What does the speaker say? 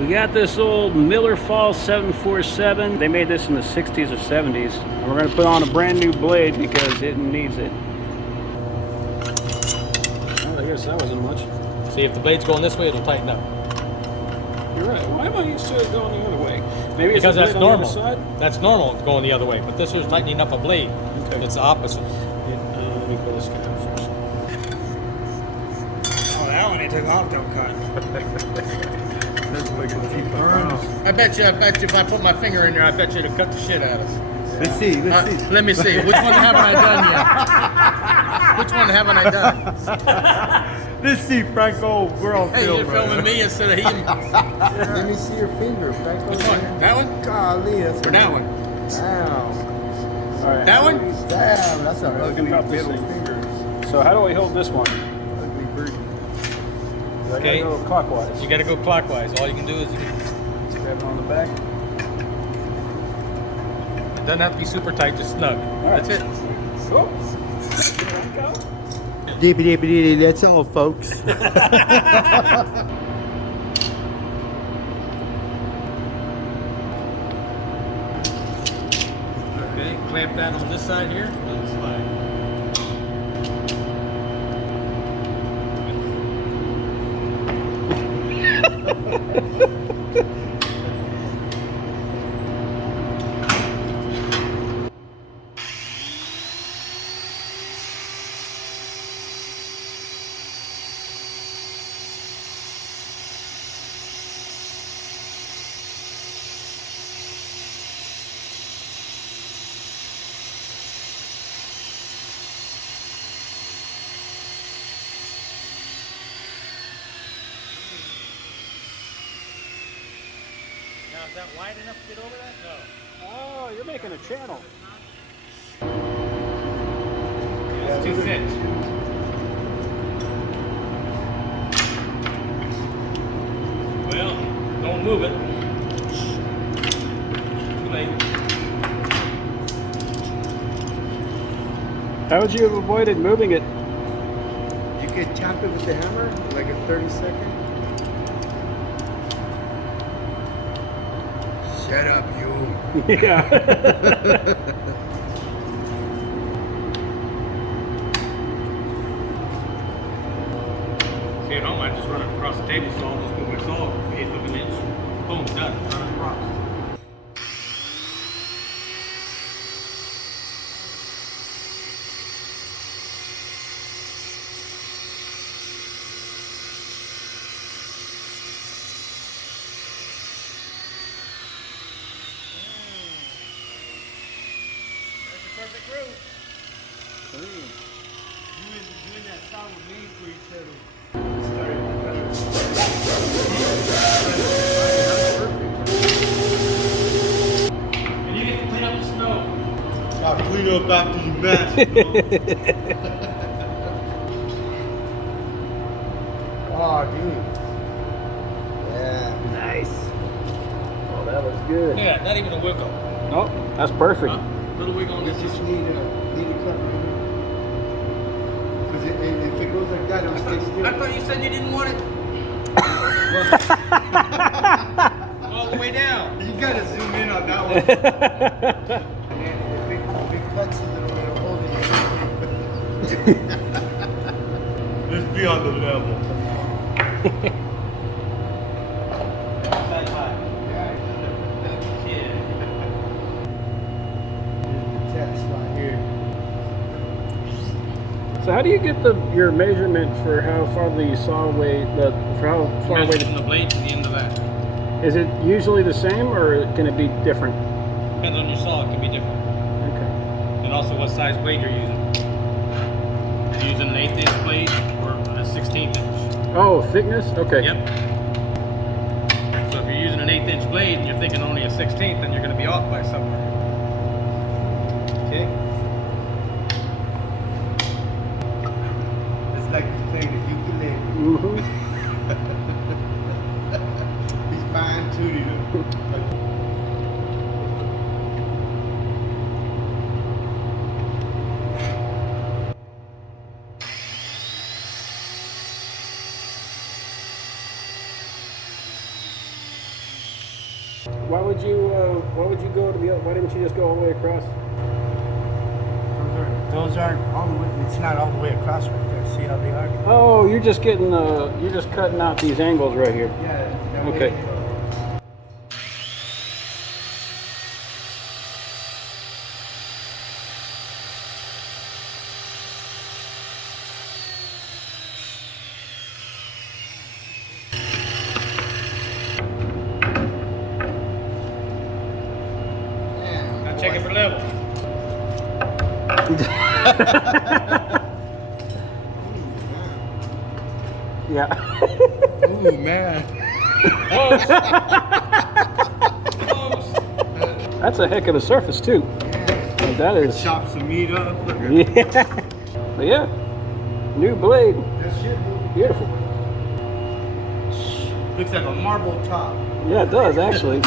We got this old Miller Fall 747. They made this in the 60s or 70s. And we're going to put on a brand new blade because it needs it. Well, I guess that wasn't much. See, if the blade's going this way, it'll tighten up. You're right. Why am I used to it going the other way? Maybe it's because that's normal. Side? That's normal going the other way. But this is tightening up a blade. Okay. It's the opposite. Let me pull this guy out first. Oh, that one he took off, don't cut. I bet you if I put my finger in there, I bet you it'll cut the shit out of it. Let's see. Let me see. Which one haven't I done yet? Which one haven't I done? Let's see, Franco. We're on film. Hey, you're filming me instead of him. Let me see your finger, Franco. Which one? That one? Golly, that's or that one? Damn. All right. That one? Damn, that's an ugly middle finger. So how do I hold this one? Ugly birdie. I gotta go clockwise. You gotta go clockwise. All you can do is you can grab it on the back. It doesn't have to be super tight, just snug. Right. That's it. Cool. Dippy, that's all, folks. Okay, clamp that on this side here. On the slide. Now, is that wide enough to get over that? No. Oh, you're making a channel. Yeah, it's too thick. Well, don't move it. Too late. How would you have avoided moving it? You could tap it with the hammer, like a 30-second. Shut up, you. Yeah. See, at home, I just run it across the table saw, just move my saw, 1/8 of an inch. Boom, done. Run it across. Perfect groove. You in that song with me for each other. And you get to clean up the snow. I'll clean up after the mess. Oh, dude. Yeah. Nice. Oh, that was good. Yeah, not even a wiggle. Oh, that's perfect. Huh? Little wiggle on You this. just need a cut. Because if it goes like that, it'll stay still. I thought you said you didn't want it all the way down. You gotta zoom in on that one. And then if it cuts a little bit, it'll hold it. Let's be on the level. Side by. Yeah. Test right here. So how do you get your measurement for how far the saw weight, for how far away? From the blade to the end of that. Is it usually the same, or can it be different? Depends on your saw, it can be different. Okay. And also what size blade you're using. Are you using an 1/8 inch blade or a 16th inch? Oh, thickness? Okay. Yep. So if you're using an 1/8 inch blade and you're thinking only a 16th, then you're going to be off by somewhere. Okay? It's like he's playing the ukulele. Mm-hmm. He's fine tuning them. Why would you go to the? Why didn't you just go all the way across? Those aren't all the way. It's not all the way across right there. See how they are? Oh, you're just getting you're just cutting out these angles right here. Yeah. that way, Okay. Now check it for level. Yeah. Ooh, man. Close. Close. That's a heck of a surface too. Like, that is. Chop some meat up. Yeah. But yeah, new blade, That shit beautiful. looks like a marble top. Yeah, it does actually.